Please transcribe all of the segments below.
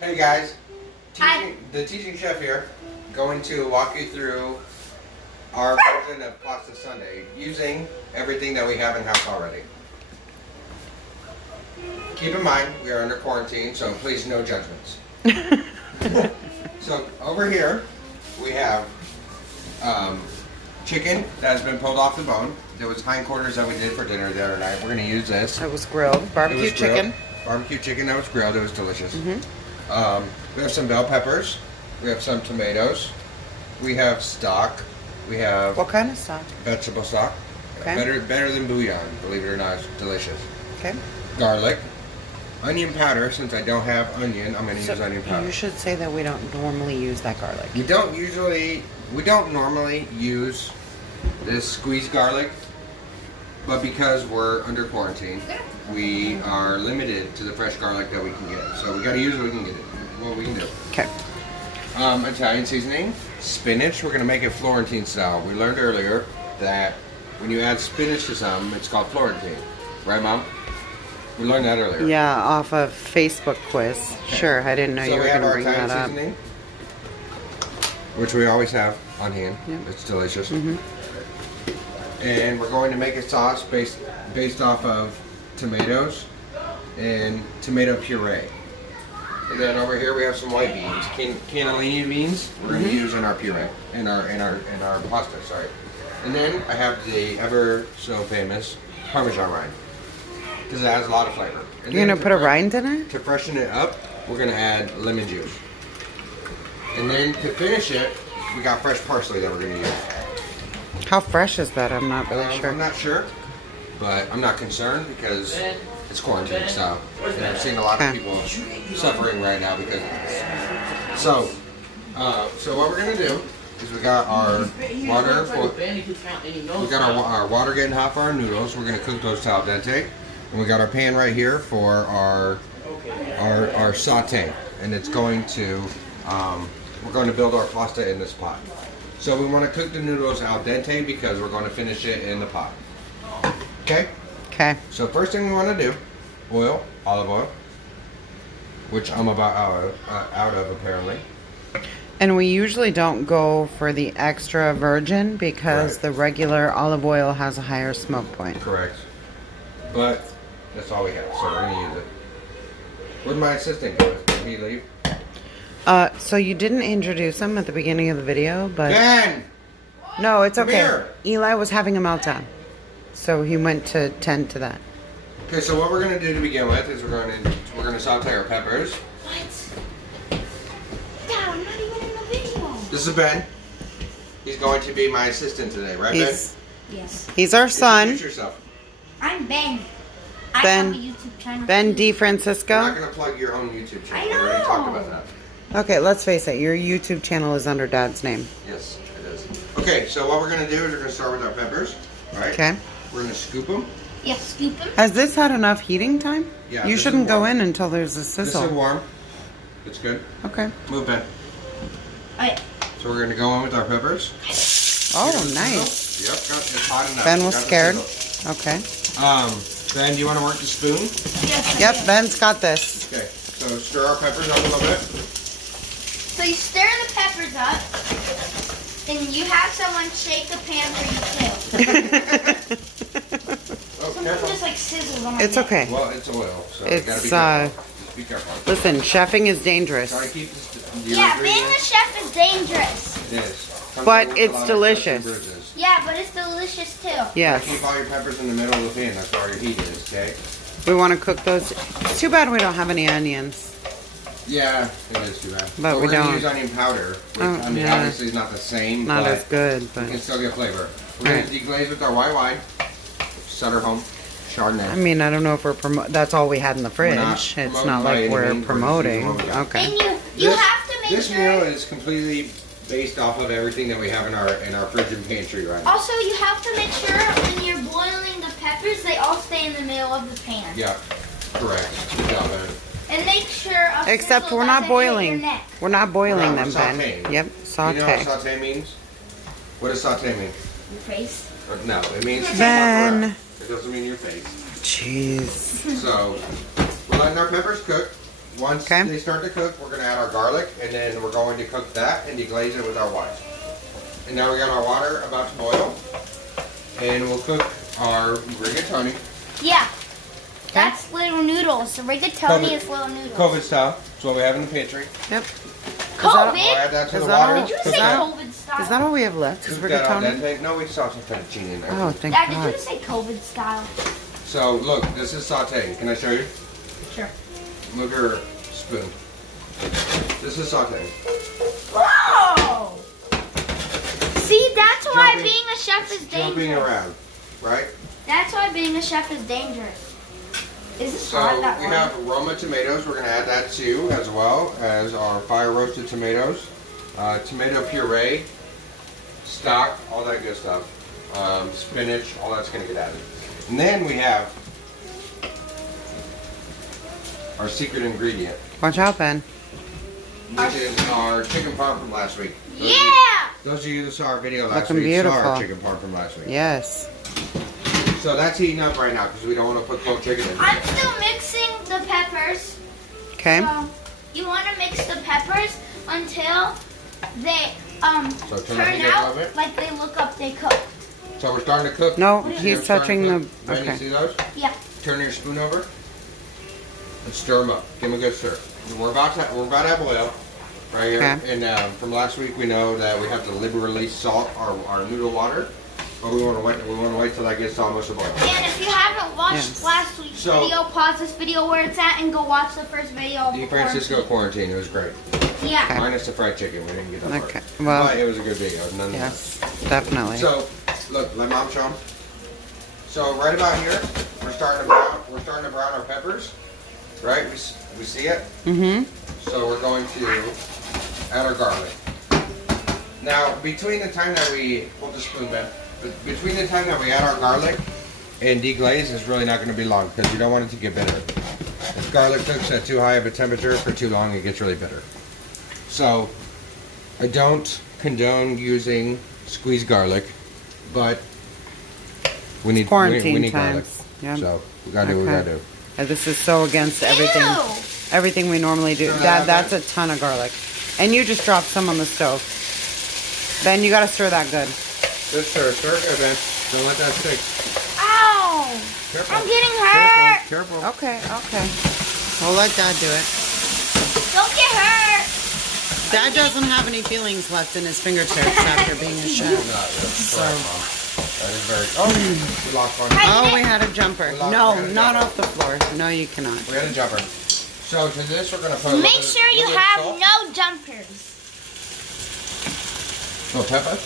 Hey guys, Hi. the teaching chef here, going to walk you through our version of pasta sundae using everything that we have in house already. Keep in mind we are under quarantine, so please no judgments. So over here we have chicken that has been pulled off the bone. There was hindquarters that we did for dinner the other night. We're going to use this. It was grilled. Barbecue chicken. Barbecue chicken that was grilled. It was delicious. We have some bell peppers. We have some tomatoes. We have stock. We have What kind of stock? vegetable stock. Okay. Better than bouillon, believe it or not. It's delicious. Okay. Garlic. Onion powder. Since I don't have onion, I'm going to use onion powder. You should say that we don't normally use that garlic. We don't normally use this squeezed garlic, but because we're under quarantine, we are limited to the fresh garlic that we can get. So we got to use what we can get. What we can do. Okay. Italian seasoning, spinach. We're gonna make it Florentine style. We learned earlier that when you add spinach to something, it's called Florentine, right, Mom? We learned that earlier. Yeah, off of Facebook quiz. Sure, I didn't know you were going to bring that up. Seasoning, which we always have on hand. Yep. It's delicious. And we're going to make a sauce based off of tomatoes and tomato puree. And then over here we have some white beans, cannellini beans. We're going to use in our puree, in our pasta. Sorry. And then I have the ever so famous Parmesan rind because it has a lot of flavor. And You're going to put a rind in it? To freshen it up, we're going to add lemon juice. And then to finish it, we got fresh parsley that we're going to use. How fresh is that? I'm not really sure. I'm not sure, but I'm not concerned because it's quarantine style. And I'm seeing a lot of people suffering right now because of this. So what we're gonna do is we got our water. We got our water getting hot for our noodles. We're gonna cook those to al dente, and we got our pan right here for our saute, and it's going to we're going to build our pasta in this pot. So we want to cook the noodles al dente because we're going to finish it in the pot. Okay? Okay. So first thing we want to do, oil, olive oil, which I'm about out of apparently. And we usually don't go for the extra virgin because Right. the regular olive oil has a higher smoke point. Correct. But that's all we have, so we're going to use it. Where'd my assistant go? Did he leave? So you didn't introduce him at the beginning of the video, but... Ben! No, it's Come okay. here. Eli was having a meltdown. So he went to tend to that. Okay, so what we're going to do to begin with is we're going to saute our peppers. What? Dad, I'm not even in the video. This is Ben. He's going to be my assistant today, right, He's Yes. he's our son, Introduce yourself. I'm Ben. Ben- I have a YouTube channel. Ben too. D. You're not Francisco. going to plug your own YouTube channel. I We already know. talked about that. Okay, let's face it. Your YouTube channel is under Dad's name. Yes, it is. Okay, so what we're going to do is we're going to start with our peppers, right? Okay. We're going to scoop them. Yeah, scoop them. Has this had enough heating time? Yeah, You this shouldn't is go warm. in until there's a This is sizzle. warm. It's good. Okay. Move, Ben. Alright. So we're going to go on with our peppers. Oh, Here's the nice. sizzle. Yep, it's hot enough. Ben was Got the scared. sizzle. Okay. Ben, do you want to work the spoon? Yes. Yep, Ben's got this. Okay, so stir our peppers up a little bit. So you stir the peppers up, and you have someone shake the pan for you too. Oh, Something careful. just like sizzles on my It's neck. okay. Well, it's oil, so you It's, gotta be careful. Just be careful. Listen, chefing is dangerous. Try to keep the Yeah, being a ingredients. chef is dangerous. It is. Comes But with a it's lot of delicious. cuts and bruises. Yeah, but it's delicious too. Yes. Keep all your peppers in the middle of the pan. That's where all your heat is, okay? We want to cook those. It's too bad we don't have any onions. Yeah, it is too bad. But we we're gonna don't. use onion powder, which Oh, I mean, yeah. obviously is not the same, Not but as good, you but can still get flavor. We're Right. gonna deglaze with our white wine, Sutter Home, Chardonnay. I mean, I don't know if we're that's all we had in the fridge. not It's promoting not by like any we're means. We're promoting. just using what we got. Okay. And you have to make This sure. meal is completely based off of everything that we have in our fridge and pantry right now. Also, you have to make sure when you're boiling the peppers, they all stay in the middle of the pan. Yeah, correct. Good job, Ben. And make sure. A Except sizzle we're not doesn't hit your boiling. neck. We're not boiling No, them, we're Ben. sauteing. Yep, You know saute. what saute means? What does saute mean? Your face. No, it means Ben. It doesn't mean your face. Jeez. So we're letting our peppers cook. once they start to cook, we're going to add our garlic, and then we're going to cook that and deglaze it with our wine. And now we got our water about to boil, and we'll cook our rigatoni. Yeah. That's little noodles. The rigatoni is little noodles. COVID style. That's what we have in the pantry. Yep. COVID? We'll add that to the that water. Did you say COVID style? Is that all we have left? Is Cook that al rigatoni? dente. No, we still have some fettuccine in there. Oh, thank Dad, God. did you say COVID style? So, look, this is sauteing. Can I show you? Sure. Look at her spoon. This is sauteing. Whoa! See, that's why being a chef is dangerous. Jumping around, right? That's why being a chef is dangerous. Is this So hot that we way? have Roma tomatoes. We're going to add that too, as well as our fire roasted tomatoes, tomato puree, stock, all that good stuff, spinach, all that's going to get added. And then we have our secret ingredient, Watch out, Ben. which is our chicken parm from last week. Those of you who saw our video last Looking week saw our beautiful. chicken parm from last week. Yes. So that's heating up right now because we don't want to put cold chicken in. I'm still mixing the peppers. Okay. So you want to mix the peppers until they So turn turn it up a out little bit. like they look up they cooked. So we're starting to cook. No, You see he's them starting touching to the. cook? Ben, you Okay. see those? Yeah. Turn your spoon over and stir them up. Give them a good stir. We're about to boil right here. Okay. And from last week, we know that we have to liberally salt our noodle water, but we want to wait. We want to wait till that gets almost a boil. And if you haven't watched Yes. last week's So- video, pause this video where it's at and go watch the first video. The Francisco quarantine. It was great. Yeah. Minus the fried chicken. We didn't get that Okay. part. Well, But it was a good video. Nonetheless. yes, definitely. So, look, let Mom show 'em. So right about here, we're starting to brown. We're starting to brown our peppers, right? We see it. Mm-hmm. So we're going to add our garlic. Now, between the time that we hold the spoon, Ben, but between the time that we add our garlic and deglaze is really not going to be long because you don't want it to get bitter. If garlic cooks at too high of a temperature for too long, it gets really bitter. So I don't condone using squeezed garlic, but we need Quarantine we need garlic. times. Yep. So we gotta do what we Okay. gotta do. And this is so against everything. Ew. Everything we normally do. Stir that up, That's Ben. a ton of garlic. And you just dropped some on the stove. Ben, you gotta stir that good. Just stir good, Ben. Don't let that stick. Ow! Careful. I'm getting hurt. Careful. Okay, okay. We'll let Dad do it. Don't get hurt. Dad doesn't have any feelings left in his fingertips after being a chef. No, that's correct, Mom. That is very. Oh, we lost one. Oh, we had a jumper. We lost No, one. not off the floor. No, you cannot. We had a jumper. So to this, we're gonna put. A Make little sure you little bit of have salt. no jumpers. No pepper.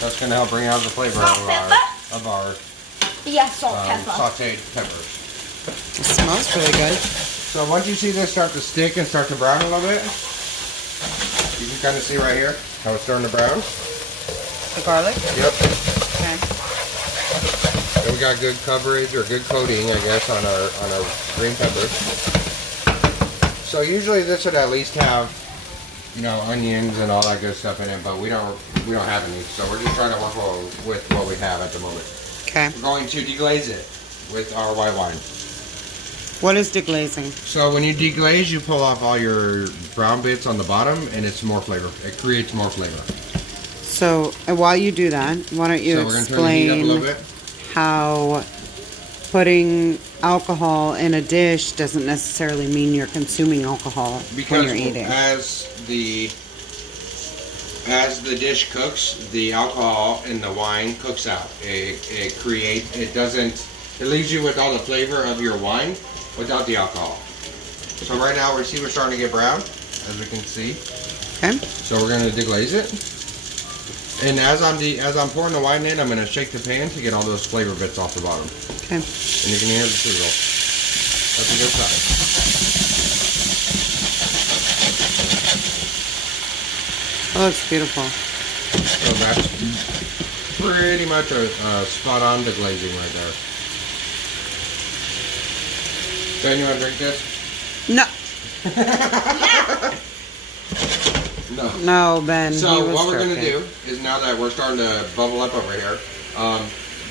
That's gonna help bring out the flavor Salt, pepper? of our Yeah, salt, pepper. sautéed peppers. It smells really good. So once you see this start to stick and start to brown a little bit, you can kind of see right here how it's starting to brown. The garlic? Yep. Okay. And we got good coverage or good coating, I guess, on our green peppers. So usually this would at least have, you know, onions and all that good stuff in it, but we don't have any. So we're just trying to work with what we have at the moment. Okay. We're going to deglaze it with our white wine. What is deglazing? So when you deglaze, you pull off all your brown bits on the bottom, and it's more flavor. It creates more flavor. So while you do that, why don't you So we're going to turn the heat up a little explain bit. how putting alcohol in a dish doesn't necessarily mean you're consuming alcohol Because when you're eating. as the dish cooks, the alcohol in the wine cooks out. It leaves you with all the flavor of your wine without the alcohol. So right now we're starting to get brown, as we can see. Okay. So we're going to deglaze it. And as I'm pouring the wine in, I'm going to shake the pan to get all those flavor bits off the bottom. Okay. And you can hear the sizzle. That's a good sign. That looks beautiful. So that's pretty much a spot on deglazing right there. Ben, you want to drink this? No. No. No, Ben. So he was what we're going to joking. do is now that we're starting to bubble up over here,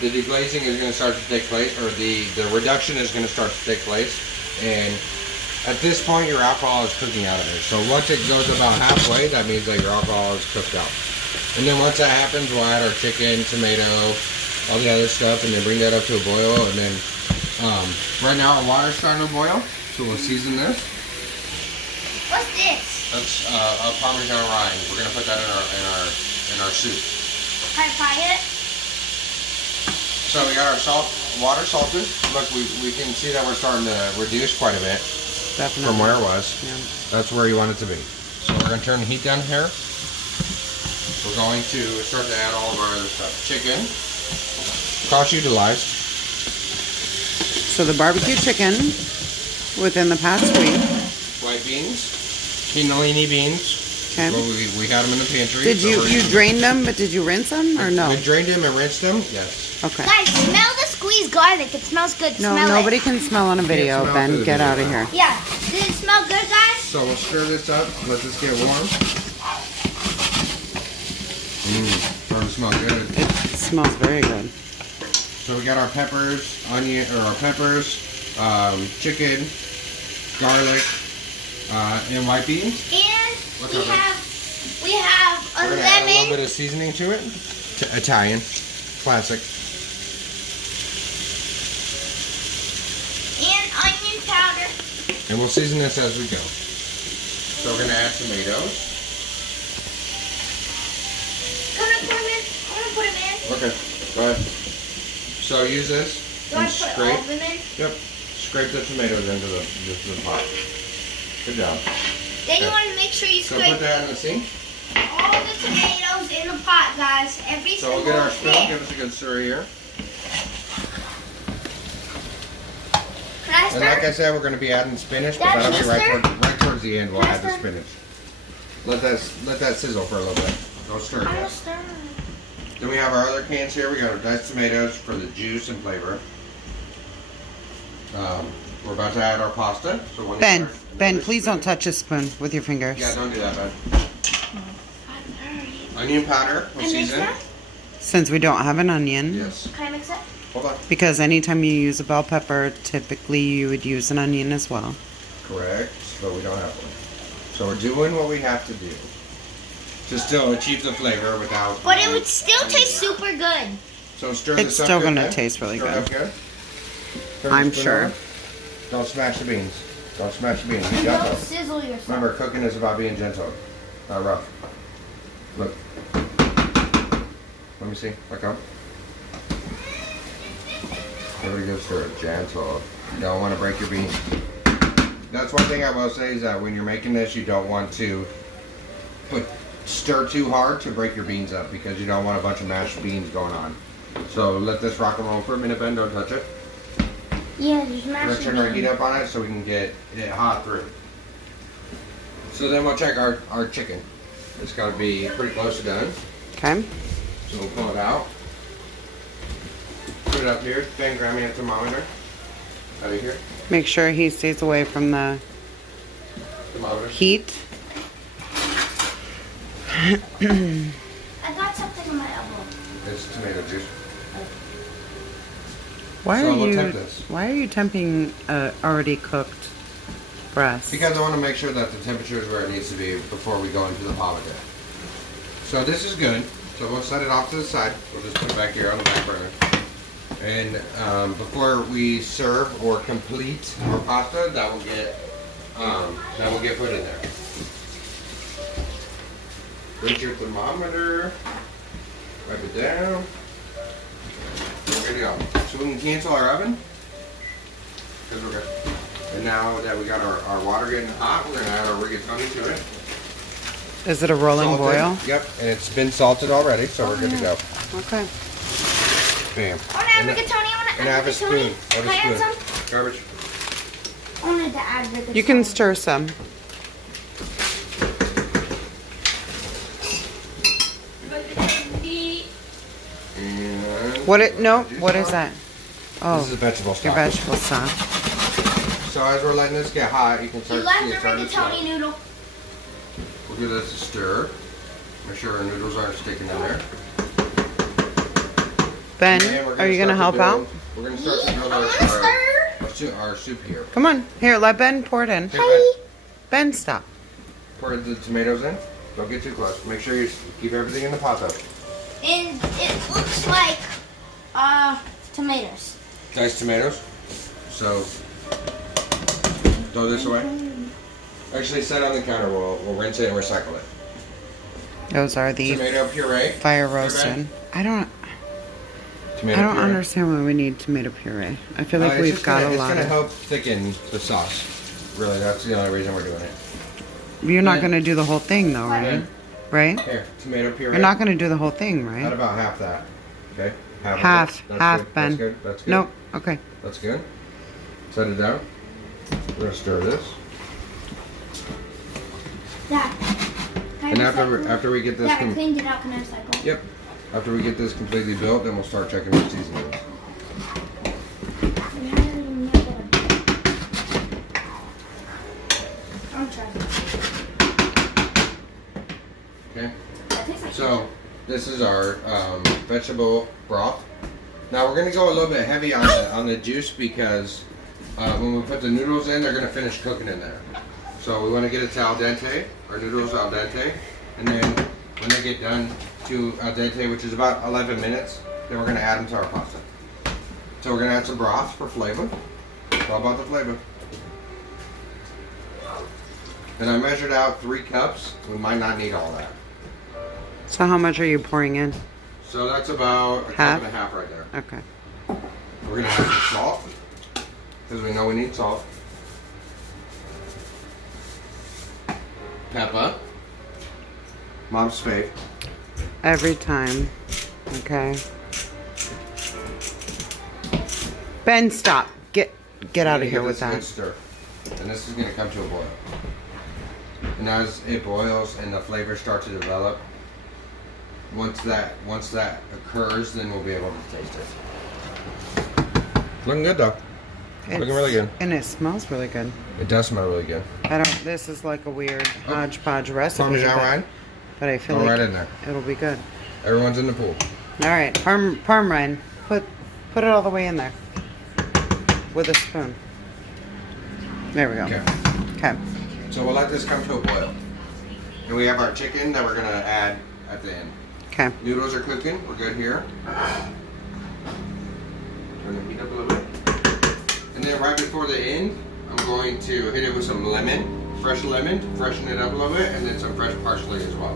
the deglazing is going to start to take place, or the reduction is going to start to take place, and At this point, your alcohol is cooking out of it. So once it goes about halfway, that means that your alcohol is cooked out. And then once that happens, we'll add our chicken, tomato, all the other stuff, and then bring that up to a boil. And then right now our water's starting to boil, so we'll season this. What's this? That's a Parmesan rind. We're gonna put that in our soup. Can I fry it? So we got our water salted. Look, we can see that we're starting to reduce quite a bit Definitely. from where it was. Yeah. That's where you want it to be. So we're gonna turn the heat down here. We're going to start to add all of our other stuff. Chicken, cross utilized. So the barbecue chicken within the past week. White beans, cannellini beans. Okay. Well, we had them in the pantry. Did so you drained them, but did you rinse them or no? We drained them and rinsed them. Yes. Okay. Guys, smell the squeezed garlic. It smells good. No, smell nobody it. can smell on a video. smell Ben, through the get video. out of here. Yeah. Does it smell good, guys? So we'll stir this up. Let this get warm. Starting to smell good. It smells very good. So we got our peppers, chicken, garlic, and white beans. And What's we up, man? have a We're gonna add a little lemon. bit of seasoning to it. Italian, classic. And onion powder. And we'll season this as we go. So we're gonna add tomatoes. I'm gonna put them in. Okay, go ahead. So use this Do I and put all scrape. of them in? Yep, scrape the tomatoes into the pot. Good job. Then you Okay. want to make sure you So scrape put that in the sink. all the tomatoes in the pot, guys. Every So we'll single get our spoon. bit. Give us a good stir here. Can I And like I stir? said, we're going to be adding spinach, but Dad, that'll can be I right towards the end. We'll Can I add the stir? spinach. Let that sizzle for a little bit. Don't stir it I'm gonna yet. stir. Then we have our other cans here. We got our diced tomatoes for the juice and flavor. We're about to add our pasta. So when you Ben, start, Ben, another please don't spoon. touch a spoon with your fingers. Yeah, don't do that, Ben. Onion powder. We'll Can I mix season. that? Since we don't have an onion, Yes. Can I mix it? Hold on. because anytime you use a bell pepper, typically you would use an onion as well. Correct, but we don't have one. So we're doing what we have to do to still achieve the flavor without. But it would still taste super good. So stir It's this up still good, gonna Ben. taste really Stir it good. up good. Turn I'm the spoon sure. over. Don't smash the beans. Don't smash the beans. Be And gentle. don't sizzle yourself. Remember, cooking is about being gentle, not rough. Look. Let me see. Look up. Everybody goes for it. Gentle. You don't want to break your beans. That's one thing I will say is that when you're making this, you don't want to stir too hard to break your beans up because you don't want a bunch of mashed beans going on. So let this rock and roll for a minute, Ben. Don't touch it. Yeah, there's We're mashed gonna turn our heat beans. up on it so we can get it hot through. So then we'll check our chicken. It's got to be pretty close to done. Okay. So we'll pull it out. Put it up here. Ben, grab me a thermometer. Out of here. Make sure he stays away from the Thermometer. heat. I got something on my elbow. It's tomato juice. Why So are we'll you temp this. temping already cooked breast? Because I want to make sure that the temperature is where it needs to be before we go into the pot with it. So this is good. So we'll set it off to the side. We'll just put it back here on the back burner. And before we serve or complete our pasta, that will get put in there. Reach your thermometer. Wipe it down. We're good to go. So we can cancel our oven. Because we're good. And now that we got our water getting hot, we're going to add our rigatoni to it. Is it a rolling Salted. boil? Yep, and it's been salted already, so we're good to go. Okay. Bam. I want to add And rigatoni. I want to And add have a spoon. rigatoni. Have Can I add a some? spoon. Garbage. I wanted to add rigatoni. You can stir some. And What it? No. What is that? Oh, This is vegetable your stock. vegetable stock. So as we're letting this get hot, you can You start to left see the it starting to smell. rigatoni noodle. We'll give this a stir. Make sure our noodles aren't sticking in there. Ben, And we're are you gonna start help out? We're gonna start to I'm build gonna our stir. our soup here. Come on. Here, let Ben pour it in. Here, Ben, Ben, stop. pour the tomatoes in. Don't get too close. Make sure you keep everything in the pot though. And it looks like tomatoes. Diced tomatoes. So throw this away. Actually, set it on the counter. We'll rinse it and recycle it. Those are the Tomato puree. fire roasted. I don't understand why we need tomato puree. I feel like we've got a lot It's of. gonna help thicken the sauce. Really, that's the only reason we're doing it. You're not gonna do the whole thing though, right? Right? Here, tomato puree. You're not gonna do the whole thing, Not right? about half that. Okay. Half, That's Ben. good. That's good. Nope. Okay. That's good. Set it down. We're gonna stir this. Dad, And after we get this. Dad, I cleaned it out. Can I recycle? Yep. After we get this completely built, then we'll start checking our seasonings. I'm trying. Okay. That tastes like So this is our vegetable broth. Now we're gonna go a little bit heavy on the juice because when we put the noodles in, they're gonna finish cooking in there. So we want to get it to al dente, our noodles al dente, and then when they get done to al dente, which is about 11 minutes, then we're gonna add them to our pasta. So we're gonna add some broth for flavor. It's all about the flavor. And I measured out 3 cups. We might not need all that. So how much are you pouring in? So that's about a Half? cup and a half right there. Okay. We're gonna add some salt, because we know we need salt. Pepper. Mom's fave. Every time. Okay. Ben, stop. Get out of here with that. Good stir. And this is gonna come to a boil. And as it boils and the flavors start to develop, once that occurs, then we'll be able to taste it. Looking good though. Looking really good. And it smells really good. It does smell really good. This is like a weird hodgepodge recipe. Parmesan rind. But I feel Throw like right in there. it'll be good. Everyone's in the pool. All right, parm rind. Put it all the way in there with a spoon. There we go. Okay. Okay. So we'll let this come to a boil. And we have our chicken that we're gonna add at the end. Okay. Noodles are cooking. We're good here. Turn the heat up a little bit. And then right before the end, I'm going to hit it with some lemon, fresh lemon, freshen it up a little bit, and then some fresh parsley as well.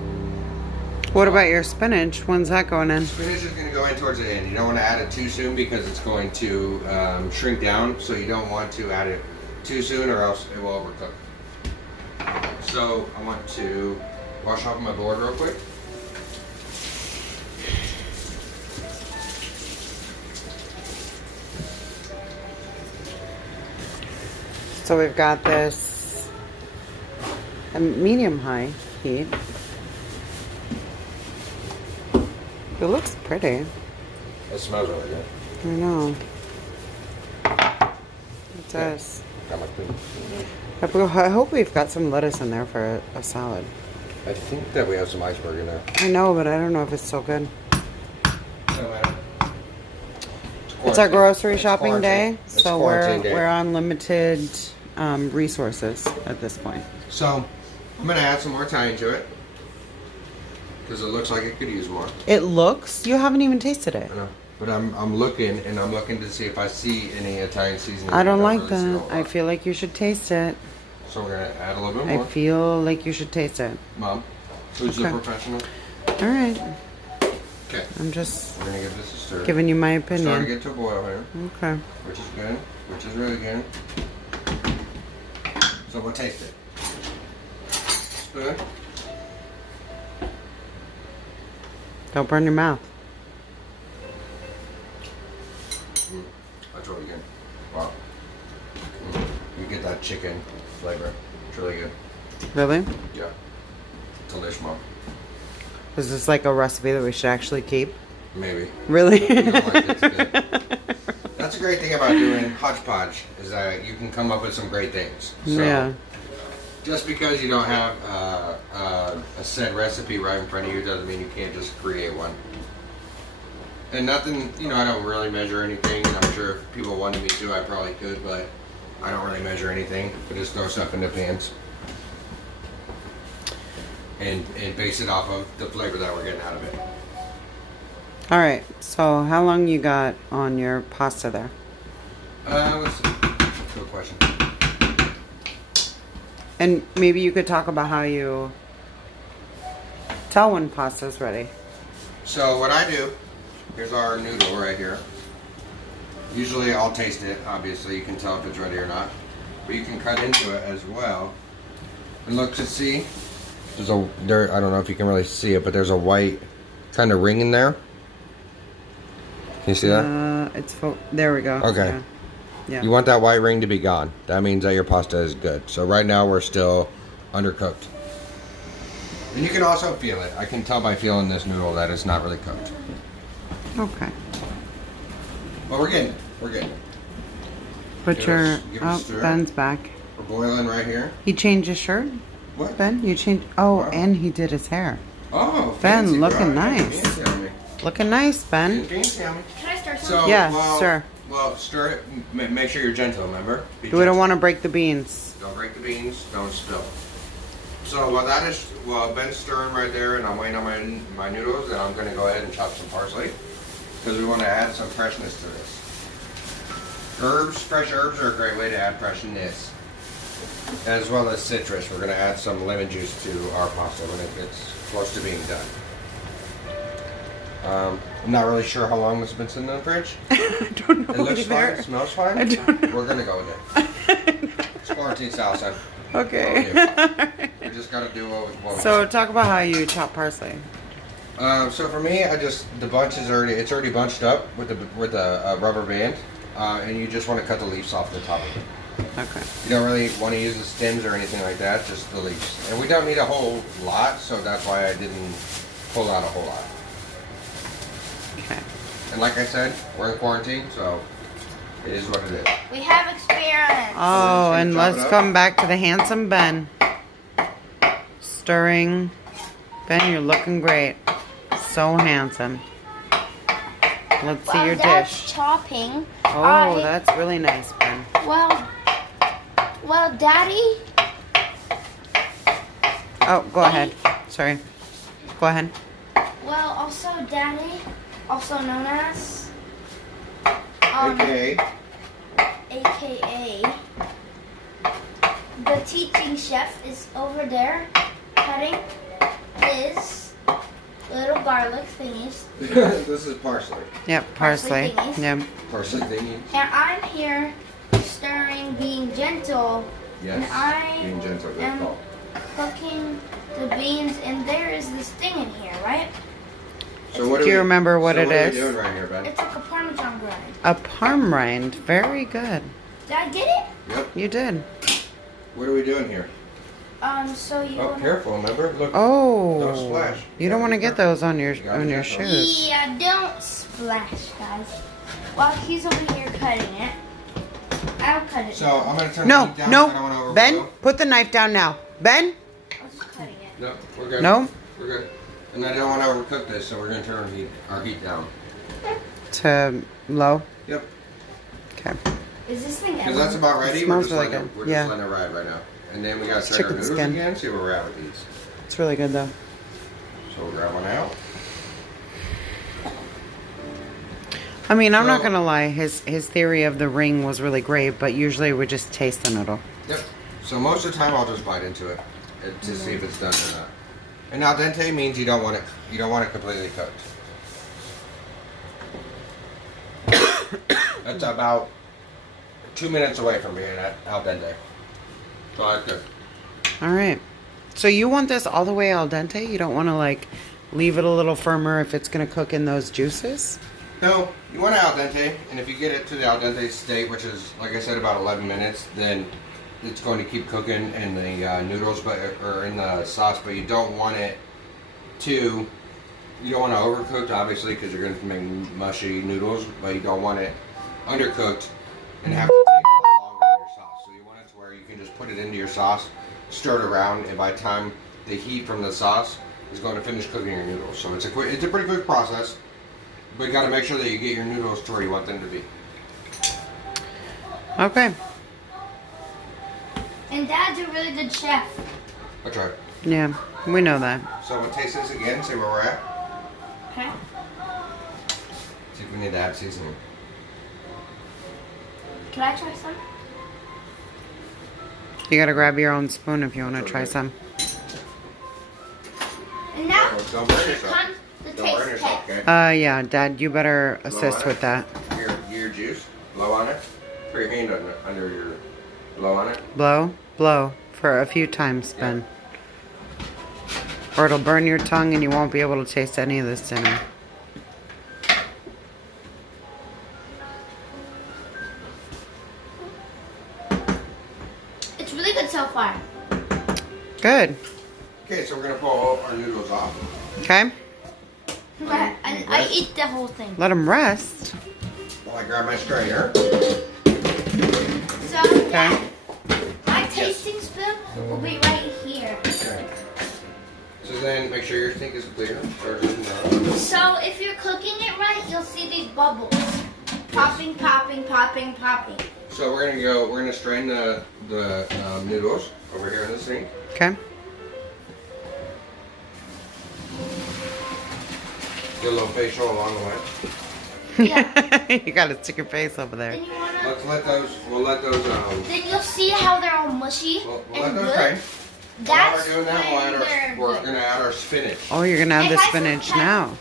What about your spinach? When's that going in? Spinach is going to go in towards the end. You don't want to add it too soon because it's going to shrink down. So you don't want to add it too soon or else it will overcook. So I want to wash off my board real quick. So we've got this medium-high heat. It looks pretty. It smells really good. I know. It does. Got my food. I hope we've got some lettuce in there for a salad. I think that we have some iceberg in there. I know, but I don't know if it's so good. No matter. It's our grocery shopping quarantine. day, It's so quarantine day. we're on limited resources at this point. So I'm gonna add some more Italian to it because it looks like it could use more. It looks. You haven't even tasted it. I know, but I'm looking to see if I see any Italian seasoning. I don't like really see a that. whole I lot. feel like you should taste it. So we're gonna add a little bit I more. feel like you should taste it. Mom, who's the Okay. professional? All right. Okay, I'm just we're gonna give this a stir. giving you my Starting to opinion. get to a boil here, Okay. which is good, which is really good. So we'll taste it. Spoon. Don't burn your mouth. That's really good. Wow. You get that chicken flavor. It's really good. Really? Yeah. Delish, Mom. Is this like a recipe that we should actually keep? Maybe. Really? You don't like it, it's good. That's a great thing about doing hodgepodge is that you can come up with some great things. So Yeah. just because you don't have a set recipe right in front of you doesn't mean you can't just create one. And nothing, you know, I don't really measure anything, and I'm sure if people wanted me to, I probably could, but I don't really measure anything. I just throw stuff in the pans and base it off of the flavor that we're getting out of it. All right. So how long you got on your pasta there? Let's see. Good question. And maybe you could talk about how you tell when pasta's ready. So what I do, here's our noodle right here. Usually I'll taste it, obviously you can tell if it's ready or not. But you can cut into it as well. And look to see, I don't know if you can really see it, but there's a white kind of ring in there. Can you see that? There we go. Okay. Yeah. Yeah. You want that white ring to be gone. That means that your pasta is good. So right now we're still undercooked. And you can also feel it. I can tell by feeling this noodle that it's not really cooked. Okay. But we're getting it. We're getting it. Put your... give it a Oh, stir. Ben's back. We're boiling right here. He changed his shirt? What? Ben, you changed... Oh, Wow. and he did his hair. Oh, Ben, fancy, looking bro. nice. Fancy on me. Looking nice, Ben. Fancy on me. Can I start So, something? Yeah, well, sure. Well, stir it. Make sure you're gentle, remember? Be We don't gentle. want to break the beans. Don't break the beans. Don't spill. So while Ben's stirring right there and I'm waiting on my noodles, then I'm going to go ahead and chop some parsley because we want to add some freshness to this. Fresh herbs are a great way to add freshness, as well as citrus. We're going to add some lemon juice to our pasta when it gets close to being done. I'm not really sure how long this has been sitting in the fridge. I don't know. It looks fine. either. It smells fine. I don't know. We're going to go with it. It's Florentine style, son. Okay. We just got to do what So talk about how you chop parsley. So for me, the bunch is already bunched up with a rubber band, and you just want to cut the leaves off the top of it. Okay. You don't really want to use the stems or anything like that, just the leaves. And we don't need a whole lot, so that's why I didn't pull out a whole lot. Okay. And like I said, we're in quarantine, so it is what it is. We have experiments. Oh, and Chop it let's up. come back to the handsome Ben. Stirring. Ben, you're looking great. So handsome. Let's see While your Dad's dish. chopping. Oh, that's really nice, Ben. Well, Daddy. Oh, go ahead. Sorry. Go ahead. Well, also Daddy, also known as. AKA. AKA. The teaching chef is over there cutting his little garlic thingies. This is parsley. Yep, parsley. thingies. Yep. Parsley thingy. And I'm here stirring, being gentle. Yes. And I Being gentle, good am call. cooking the beans, and there is this thing in here, right? So what Do you remember what it What are is? we doing right here, Ben? It's like a Parmesan grind. A parm rind. Very good. Did I get it? Yep. You did. What are we doing here? So you Oh, wanna... careful, remember? Look. Oh. Don't splash. You don't want to get those on your gotta be gentle. shoes. Yeah, don't splash, guys. While he's over here cutting it, I'll cut it. So I'm gonna turn No, the heat down. So I don't want to no. overboil. Ben, put the knife down now. Ben? I'm just cutting it. No, we're good. No. We're good. And I don't want to overcook this, so we're gonna turn our heat down. To low. Yep. Okay. Is this thing Because that's about ready. We're Smells just really letting good. it, we're Yeah. just letting it ride right now. And then we gotta It's check our chicken noodles skin. again. See where we're at with these. It's really good though. So we'll grab one out. I mean, I'm not So- gonna lie. His theory of the ring was really great, but usually we just taste the noodle. Yep. So most of the time I'll just bite into it to see if it's done or not. And al dente means you don't want it completely cooked. That's about 2 minutes away from being at al dente. So that's good. All right. So you want this all the way al dente? You don't want to like leave it a little firmer if it's gonna cook in those juices? No, you want it al dente, and if you get it to the al dente state, which is, like I said, about 11 minutes, then it's going to keep cooking in the noodles, or in the sauce. But you don't want it to, you don't want to overcooked, obviously, because you're going to make mushy noodles. But you don't want it undercooked and have to take a lot longer in your sauce. So you want it to where you can just put it into your sauce, stir it around, and by the time the heat from the sauce is going to finish cooking your noodles. So it's a pretty quick process. But you got to make sure that you get your noodles to where you want them to be. Okay. And Dad's a really good chef. That's right. Yeah, we know that. So we'll taste this again, see where we're at. Okay. See if we need to add seasoning. Can I try some? You gotta grab your own spoon if you want to try some. And now, Don't burn here yourself. comes the Don't burn taste yourself, test. okay? Yeah, Dad, you better assist with that. Your juice. Blow on it. Put your hand under your... Blow on it. Blow for a few times, Ben. Or it'll burn your tongue and you won't be able to taste any of this dinner. It's really good so far. Good. Okay, so we're going to pull our noodles off. Okay. And I eat the whole thing. Let them rest. While I grab my strainer. So, Dad, my tasting spoon will be right here. Okay. So then make sure your sink is clear. So if you're cooking it right, you'll see these bubbles. Popping, popping, popping, popping. So we're gonna strain the noodles over here in the sink. Okay. Get a little facial along the way. Yeah. You gotta stick your face over there. Then you wanna. We'll let those Then you'll see how they're all mushy we'll and let those good. drain. While That's we're doing that, when they're we're good. gonna add our spinach. Oh, you're gonna add Hey, the spinach now.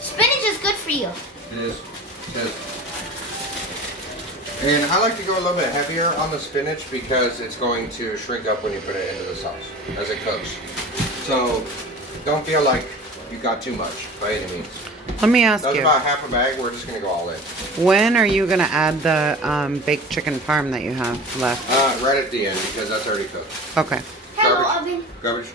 Spinach is good for you. It is. And I like to go a little bit heavier on the spinach because it's going to shrink up when you put it into the sauce as it cooks. So don't feel like you got too much by any means. Let me ask That's you, about half a bag. We're just gonna go all in. when are you gonna add the baked chicken parm that you have left? Right at the end because that's already cooked. Okay. Hello, Garbage. oven. Garbage.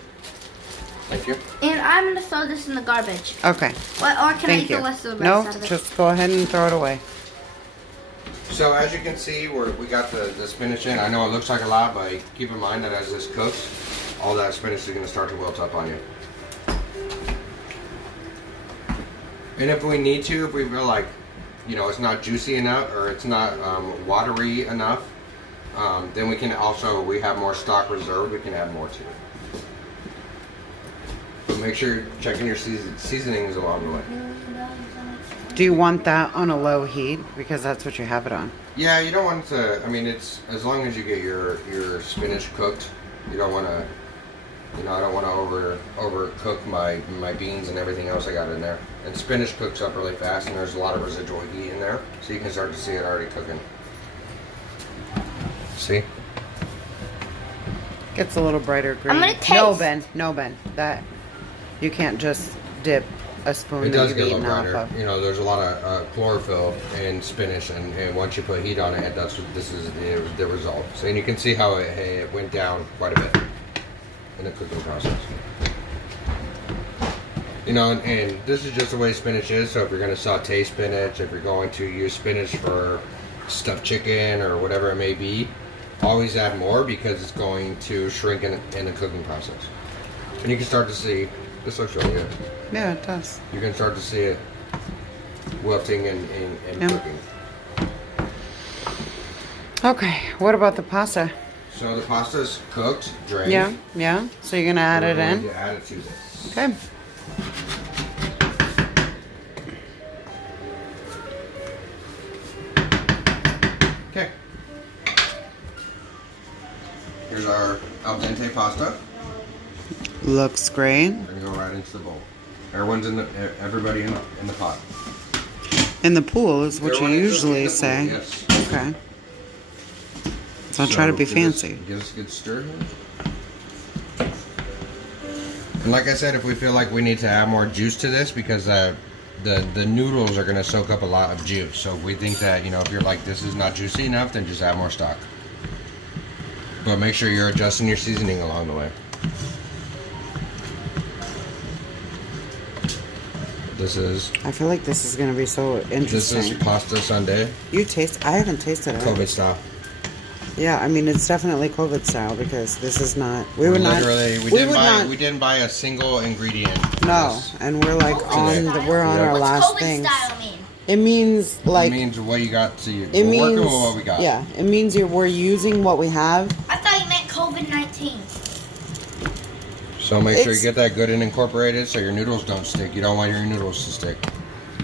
Thank you. And I'm gonna throw this in the garbage. Okay. Or can I Thank eat you. the rest of the No, rest out of it? just go ahead and throw it away. So as you can see, we got the spinach in. I know it looks like a lot, but keep in mind that as this cooks, all that spinach is going to start to wilt up on you. And if we need to, if we feel like, it's not juicy enough or it's not watery enough, then we have more stock reserved, we can add more to it. But make sure you're checking your seasonings along the way. Do you want that on a low heat? Because that's what you have it on. Yeah, you don't want to. I mean, it's as long as you get your spinach cooked. You don't want to. I don't want to overcook my beans and everything else I got in there. And spinach cooks up really fast, and there's a lot of residual heat in there, so you can start to see it already cooking. See? Gets a little brighter green. I'm gonna taste. No, Ben. That you can't just dip a spoon It that does you've get a eaten little off brighter. of. There's a lot of chlorophyll in spinach, and once you put heat on it, this is the result. So, and you can see how it went down quite a bit in the cooking process. And this is just the way spinach is. So if you're going to saute spinach, if you're going to use spinach for stuffed chicken or whatever it may be, always add more because it's going to shrink in the cooking process. And you can start to see, this looks really good. Yeah, it does. You can start to see it wilting and Yeah. cooking. Okay, what about the pasta? So the pasta's cooked, drained. Yeah. So you're gonna add We're it going in? to add it to this. Okay. Okay. Here's our al dente pasta. Looks great. We're gonna go right into the bowl. Everybody in the pot. In the pool is what you Everyone is usually in the pool, say. Yes. Okay. So I'll try to be fancy. Give us a good stir here. And like I said, if we feel like we need to add more juice to this, because the noodles are going to soak up a lot of juice. So if we think that, if you're like, this is not juicy enough, then just add more stock. But make sure you're adjusting your seasoning along the way. I feel like this is gonna be so This interesting. is pasta sundae, I haven't tasted it. Kobe style. Yeah, I mean it's definitely COVID style because this is not. We would not. We didn't buy a single ingredient. for No, this. and we're like on the, we're on Yeah. our What's last COVID things. style mean? It means like it means what you got to you. it We're means working with what we got. yeah, it means we're using what we have. I thought you meant COVID-19. So make sure you It's- get that good and incorporated so your noodles don't stick. You don't want your noodles to stick.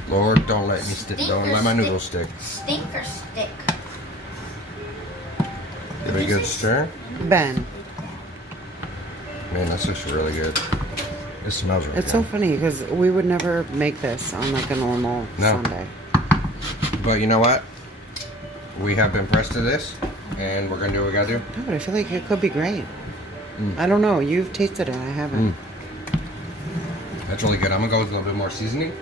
Lord, don't let me stick. Don't let my noodles stick. Stink or stick? Give it a good stir. Ben, Man, this looks really good. It smells really it's so good. funny because we would never make this on like a normal No. Sunday. But you know what? We have been pressed to this, and we're gonna do what we gotta do. No, but I feel like it could be great. I don't know. You've tasted it. I haven't. That's really good. I'm gonna go with a little bit more seasoning.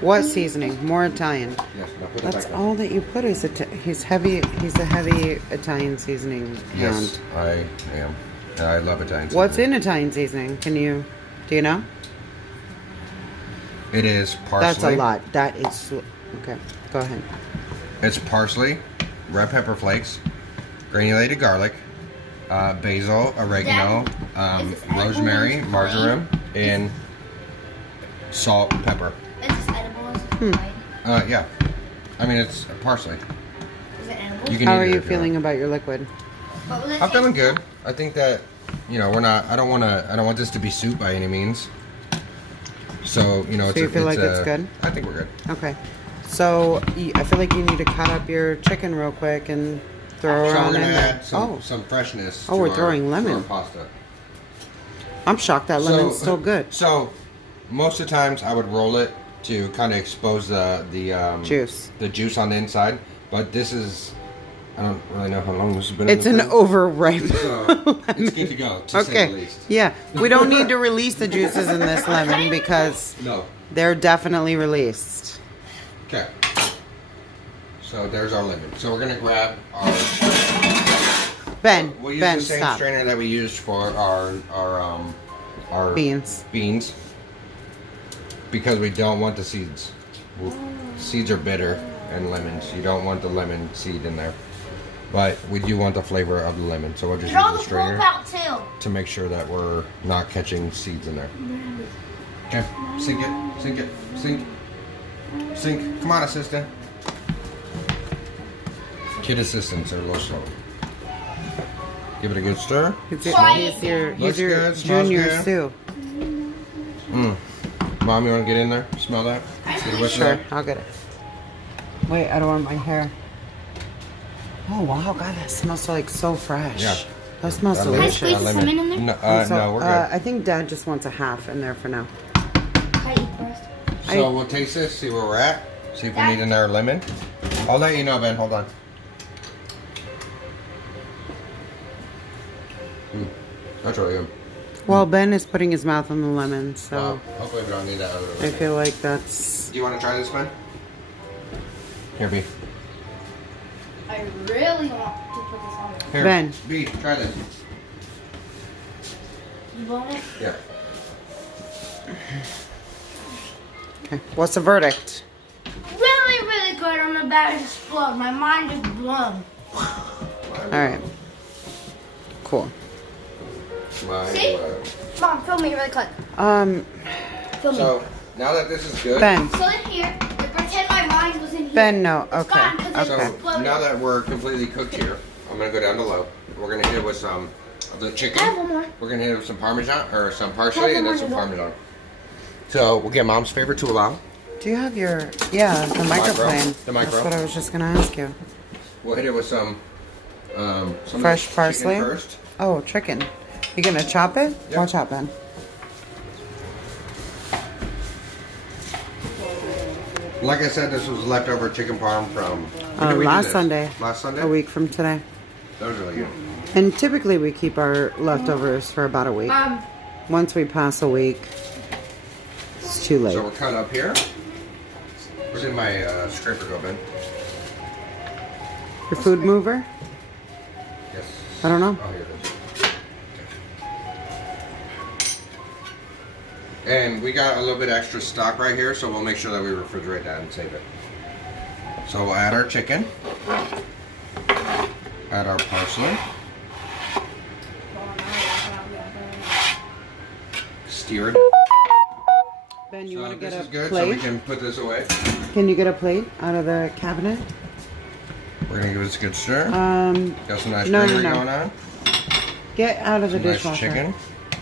What seasoning? More Italian. Yes, now put it That's back all that you put. He's heavy. He's a heavy Italian seasoning Yes, hound. I am. And I love Italian seasoning. What's in Italian seasoning? Do you know? It is parsley. That's a lot. That is okay. Go ahead. It's parsley, red pepper flakes, granulated garlic, basil, oregano, Is this edible? rosemary, marjoram, and salt and pepper. Is this edible? Is it fried? Yeah. I mean, it's parsley. Is it edible? You can How eat are it you if feeling want. about your liquid? What will it I'm feeling taste good. I think that, we're not. I don't want this to be soup by any means. So So you feel like it's good? I think we're good. Okay. So I feel like you need to cut up your chicken real quick and throw it So on we're in gonna there. add Oh, some freshness. Oh, to we're our- throwing to lemon. our pasta. I'm shocked that lemon's still good. So most of the times I would roll it to kind of expose the Juice. the juice on the inside. But this is, I don't really know how long this has been. It's in an the fridge, overripe. so it's good to go. To say the Okay. least. Yeah. We don't need to release the juices in this lemon because No. they're definitely released. Okay. So there's our lemon. So we're gonna grab our. Ben, We'll use Ben, the same stop. strainer that we used for our Beans. beans because we don't want the seeds. Seeds are bitter and lemons. You don't want the lemon seed in there. But we do want the flavor of the lemon, so we'll just Throw use the the pulp strainer out too. to make sure that we're not catching seeds in there. Okay, sink it, sink it, sink, sink. Come on, assistant. Kid assistants are a little slow. Give it a good stir. He's Quiet. your Looks good, smells junior good. Sue. Mom, you want to get in there? Smell that? Get a whiff of Sure, that? I'll get it. Wait, I don't want my hair. Oh wow, God, that smells like so fresh. Yeah. That smells That delicious. squeeze the cinnamon in there? No, So, no, we're good. I think Dad just wants a half in there for now. Can I eat first? So we'll taste this, see where we're at, see if we need another lemon. I'll let you know, Ben. Hold on. That's really good. Well, Ben is putting his mouth on the lemon, so Wow. Hopefully we don't need that other I lemon. feel like that's. Do you want to try this, Ben? Here, B. I really want to put this on there. Here, Ben. B, try this. You want it? Yeah. Okay. What's the verdict? Really, really good. I'm about to explode. My mind is blown. All right. Cool. See? Mom, film me really quick. Film me. So now that this is good, Ben. So in here, pretend my mind was in here. Ben, no. It's Okay. gone 'cause it's so Okay. exploded. now that we're completely cooked here, I'm gonna go down to low. We're gonna hit it with some of the chicken. I have one more. We're gonna hit it with some parmesan or some I parsley have and then one some more. parmesan. So we'll get Mom's favorite to allow. Do you have your the microplane? The micro. That's what I was just gonna ask you. We'll hit it with some Fresh chicken parsley? first. Oh, chicken. You gonna chop it? Yep. Watch out, Ben. Like I said, this was leftover chicken parm from when did we do Last this? Sunday. Last Sunday. A week from today. That was really good. And typically we keep our leftovers for about a week. Once we pass a week, it's too late. So we're cut up here. Where did my scraper go, Ben? Your food mover? Yes. I don't know. Oh, here it is. And we got a little bit extra stock right here, so we'll make sure that we refrigerate that and save it. So we'll add our chicken. Add our parsley. Stir it. Ben, you want to get this a is good, plate? so we can put this away. Can you get a plate out of the cabinet? We're gonna give this a good stir. Got some nice no, gravy no. going on. Get out of the Some nice dishwasher. chicken.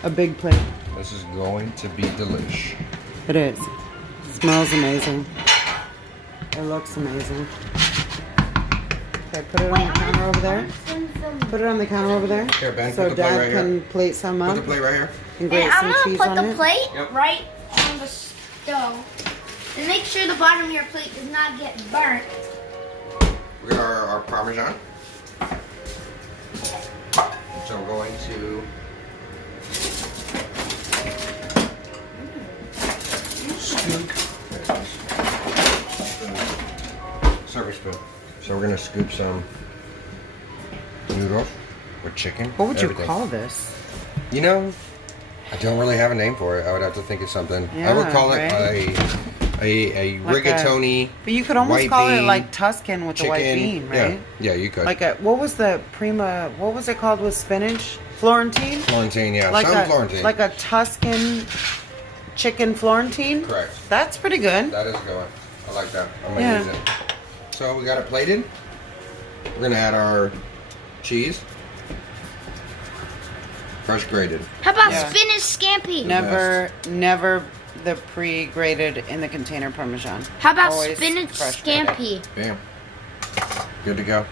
A big plate. This is going to be delish. It is. Smells amazing. It looks amazing. Okay, put it on the counter over there. Put it on the counter over there. Here, Ben, so put the plate Dad right can here. plate some Put up the plate right here. and grate And I'm some gonna cheese put on the it. plate Yep. right on the stove. And make sure the bottom of your plate does not get burnt. We got our Parmesan. So we're going to scoop. Serving spoon. So we're gonna scoop some noodles with chicken. What would you everything. call this? You know, I don't really have a name for it. I would have to think of something. I Yeah, would call it right? a Like rigatoni. But you could almost white call it bean, like Tuscan with the white chicken. bean, right? Yeah, you could. Like a what was the prima? What was it called with spinach? Florentine. Florentine, yeah, Like some Florentine. like a Tuscan chicken Florentine. Correct. That's pretty good. That is a good one. I like that. I'm gonna Yeah. use it. So we got it plated. We're gonna add our cheese. Fresh grated. How about Yeah. spinach scampi? Never the pre-grated in the container Parmesan. How about Always spinach fresh scampi? Bam. Good to go.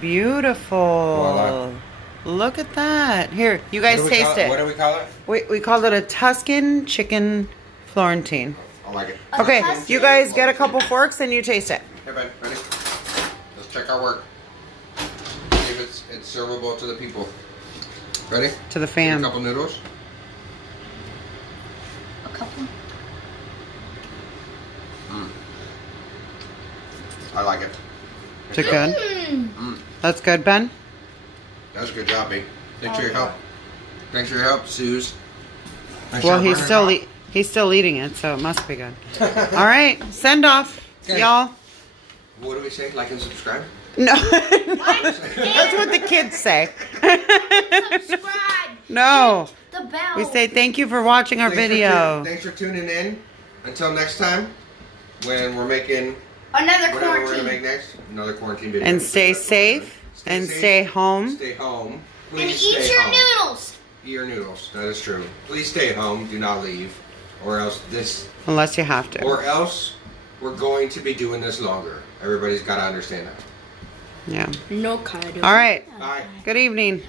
Beautiful. Voila. Look at that. Here, you guys What do we taste call it. What do we call it? We called it a Tuscan chicken Florentine. I like it. Okay, Tuscan? you guys get a couple forks and you taste it. Hey, Ben, ready? Let's check our work. See if it's servable to the people. Ready? To the Get a fam. couple noodles. A couple. I like it. Is it good? Mm. That's good, Ben? That's a good job, B. Thanks for your help. Thanks for your help, Suze. Nice Well, job he's running still off. he's still eating it, so it must be good. All right, send off, Okay. y'all. What do we say? Like and subscribe? No, that's what the kids say. Subscribe. No, The bell. we say thank you for watching our video. Thanks for tuning in. Until next time, when we're making Another whatever we're gonna quarantine. make next, another quarantine video. And stay safe and stay home. Stay home. And Please eat stay your home. noodles. Eat your noodles. That is true. Please stay home. Do not leave, or else Unless you have to. or else we're going to be doing this longer. Everybody's got to understand that. Yeah. No, Kaido. All right. Bye. Good evening.